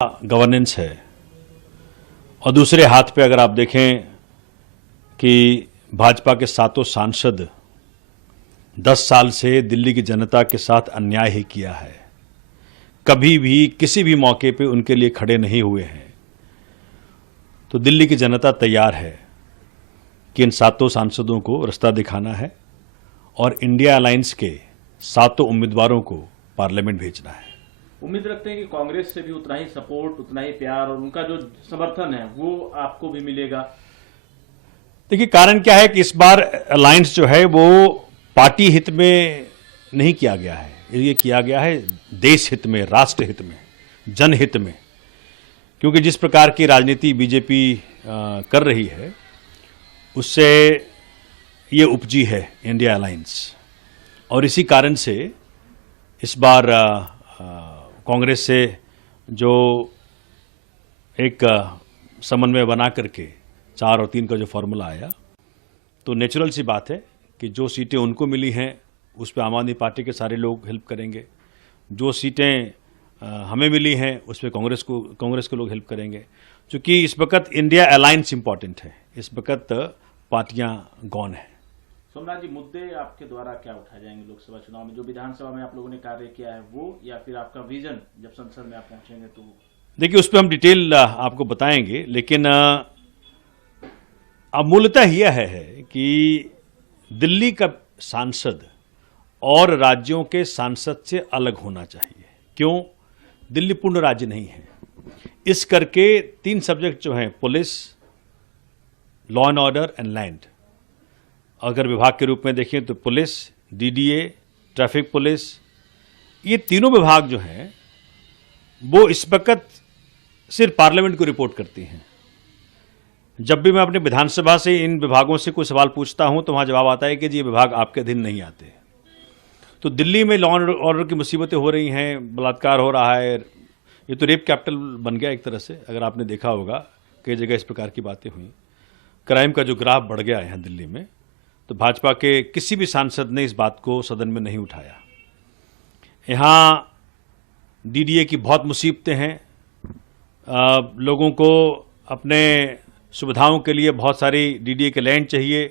Governance है और दूसरे हाथ पे अगर आप देखें कि भाजपा के सातों सांसद 10 साल से दिल्ली की जनता के साथ अन्याय ही किया है, कभी भी किसी भी मौके पे उनके लिए खड़े नहीं हुए हैं। तो दिल्ली की जनता तैयार है कि इन सातों सांसदों को रास्ता दिखाना है और इंडिया अलायंस के सातों उम्मीदवारों को पार्लियामेंट भेजना है। उम्मीद रखते हैं कि कांग्रेस से भी उतना ही सपोर्ट, उतना ही प्यार और उनका जो समर्थन है वो आपको भी मिलेगा। देखिए, कारण क्या है कि इस बार अलायंस जो है वो पार्टी हित में नहीं किया गया है, ये किया गया है देश हित में, राष्ट्र हित में, जनहित में। क्योंकि जिस प्रकार की राजनीति बीजेपी कर रही है उससे ये उपजी है इंडिया अलायंस, और इसी कारण से इस बार कांग्रेस से जो एक समन्वय बना करके 4 और 3 का जो फॉर्मूला आया, तो नेचुरल सी बात है कि जो सीटें उनको मिली हैं उस पर आम आदमी पार्टी के सारे लोग हेल्प करेंगे, जो सीटें हमें मिली हैं उस पर कांग्रेस के लोग हेल्प करेंगे। क्योंकि इस वक्त इंडिया अलायंस इंपॉर्टेंट है, इस वक्त पार्टियां गौन है। सोमनाथ जी, मुद्दे आपके द्वारा क्या उठाए जाएंगे लोकसभा चुनाव में? जो विधानसभा में आप लोगों ने कार्य किया है वो, या फिर आपका विजन जब संसद में आप पहुंचेंगे तो? देखिए, उस पर हम डिटेल आपको बताएंगे, लेकिन अब मूलतः यह है कि दिल्ली का सांसद और राज्यों के सांसद से अलग होना चाहिए। क्यों? दिल्ली पूर्ण राज्य नहीं है। इस करके 3 सब्जेक्ट जो हैं, police, law and order and land, अगर विभाग के रूप में देखें तो पुलिस, डीडीए, ट्रैफिक पुलिस, ये तीनों विभाग जो हैं वो इस वक्त सिर्फ पार्लियामेंट को रिपोर्ट करती हैं। जब भी मैं अपने विधानसभा से इन विभागों से कोई सवाल पूछता हूं तो वहां जवाब आता है कि जी ये विभाग आपके अधीन नहीं आते। तो दिल्ली में लॉ एंड ऑर्डर की मुसीबतें हो रही हैं, बलात्कार हो रहा है, ये तो रेप कैपिटल बन गया एक तरह से। अगर आपने देखा होगा कई जगह इस प्रकार की बातें हुई, क्राइम का जो ग्राफ बढ़ गया है यहाँ दिल्ली में, तो भाजपा के किसी भी सांसद ने इस बात को सदन में नहीं उठाया। यहाँ डीडीए की बहुत मुसीबतें हैं, लोगों को अपने सुविधाओं के लिए बहुत सारी डीडीए के लैंड चाहिए,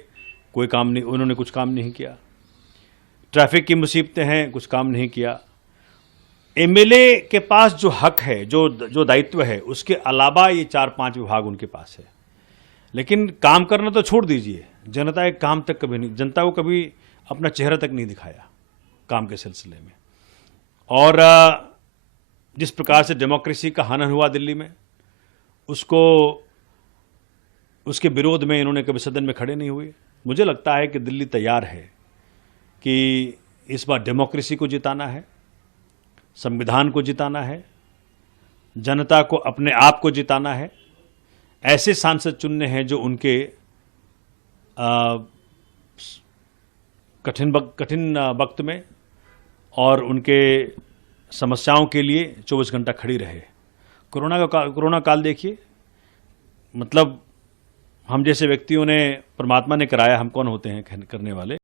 कोई काम नहीं, उन्होंने कुछ काम नहीं किया। ट्रैफिक की मुसीबतें हैं, कुछ काम नहीं किया। एमएलए के पास जो हक है, जो दायित्व है, उसके अलावा ये 4-5 विभाग उनके पास है। लेकिन काम करना तो छोड़ दीजिए, जनता के काम तक कभी नहीं, जनता को कभी अपना चेहरा तक नहीं दिखाया काम के सिलसिले में। और जिस प्रकार से डेमोक्रेसी का हनन हुआ दिल्ली में, उसके विरोध में इन्होंने कभी सदन में खड़े नहीं हुए। मुझे लगता है कि दिल्ली तैयार है कि इस बार डेमोक्रेसी को जिताना है, संविधान को जिताना है, जनता को अपने आप को जिताना है। ऐसे सांसद चुनने हैं जो उनके कठिन वक्त में और उनके समस्याओं के लिए 24 घंटा खड़ी रहे। कोरोना काल देखिए, मतलब हम जैसे व्यक्तियों ने, परमात्मा ने कराया, हम कौन होते हैं करने वाले।